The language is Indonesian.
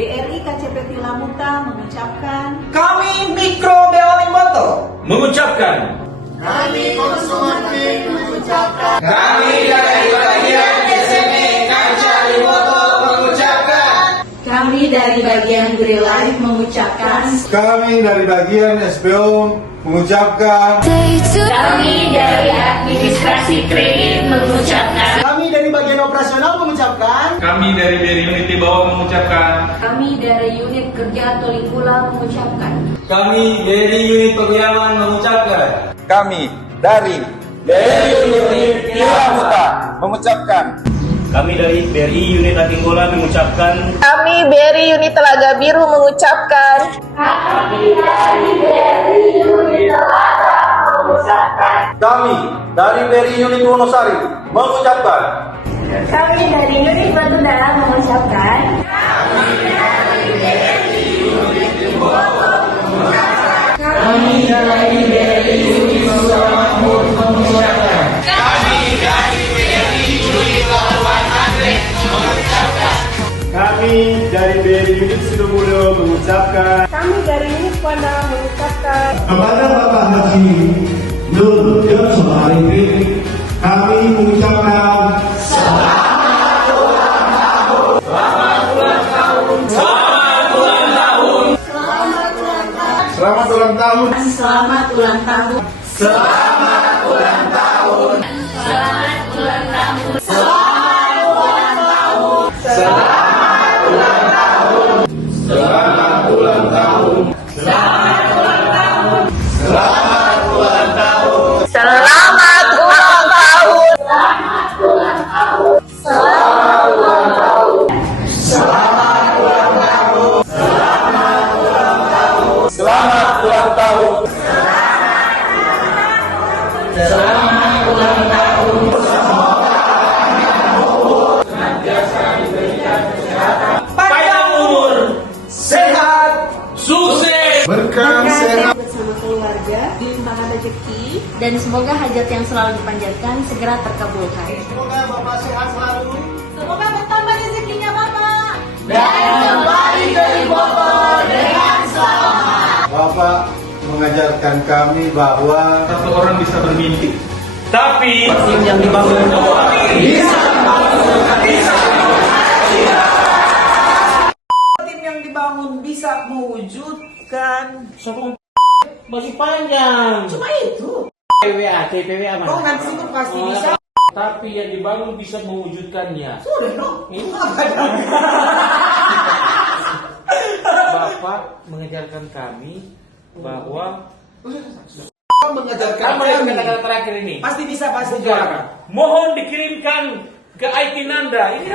BRI KCP Tilamuta mengucapkan, kami Mikro Beolimoto mengucapkan, Kami Konsumatif mengucapkan, kami dari bagian SME Kaca Limoto mengucapkan, kami dari bagian Green Life mengucapkan, Kami dari bagian SPO mengucapkan, Kami dari administrasi kredit mengucapkan, kami dari bagian operasional mengucapkan, kami dari BRI Unity Bawah mengucapkan, kami dari unit kerja Tolikula mengucapkan, kami dari unit pegawaian mengucapkan, kami dari unit Tilamuta mengucapkan, Kami dari BRI Unit Latinggola mengucapkan, Kami BRI Unit Telaga Biru mengucapkan, kami dari BRI unit Wonosari mengucapkan, kami dari unit Batudara mengucapkan, kami dari BRI unit Sidomulyo mengucapkan, kami dari unit Wanda mengucapkan, Kepada Bapak Haji Nur Johnson Arifin, kami mengucapkan selamat ulang tahun. selamat ulang tahun. Selamat ulang tahun. Selamat ulang tahun. panjang umur, sehat, sukses. Berkah sehat. Bersama keluarga, dilimpahkan rezeki, dan semoga hajat yang selalu dipanjatkan segera terkabulkan. semoga Bapak sehat selalu. semoga bertambah rezekinya Bapak. Dan kembali dari Bogor dengan selamat. Bapak mengajarkan kami bahwa Satu orang bisa bermimpi, tapi tim yang dibangun tim yang dibangun bisa mewujudkan sokong masih panjang. Cuma itu. PWA mana? Oh nanti itu pasti bisa. tapi yang dibangun bisa mewujudkannya. Sudah dong. Bapak mengajarkan kami bahwa Mengajarkan kamu kata-kata terakhir ini. pasti bisa pasti Bukan. Mohon dikirimkan ke IT Nanda. Ini